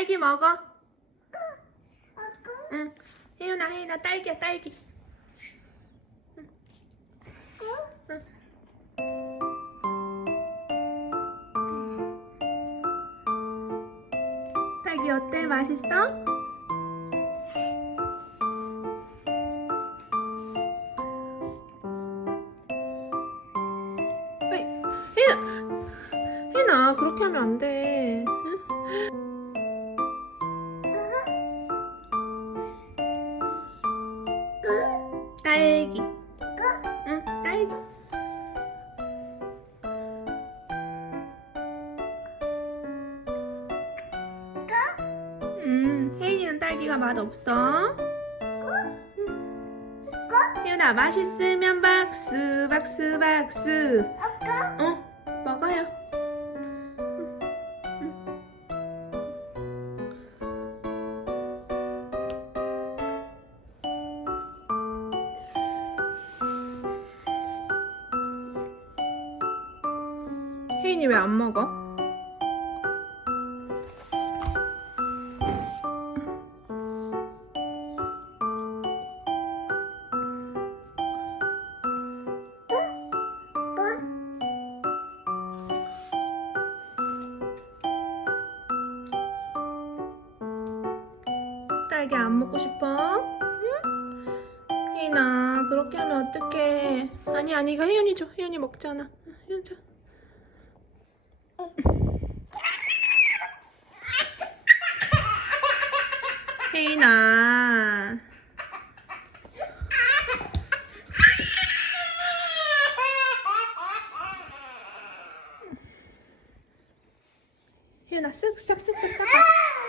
딸기 먹어. 응. 혜윤아, 혜윤아, 딸기야, 딸기. 응. 응. 딸기 어때? 맛있어? 혜윤아, 혜윤아, 그렇게 하면 안 돼. 딸기. 응, 딸기. 음, 혜인이는 딸기가 맛 없어. 혜윤아, 맛있으면 박수, 박수, 박수. 어, 혜인이 왜 안 먹어? 딸기 안 먹고 싶어? 응? 혜인아 그렇게 하면 어떡해 아니 아니 이거 혜윤이 줘 혜윤이 먹잖아 응, 혜윤 줘 혜인아 혜윤아 쓱싹쓱싹 닦아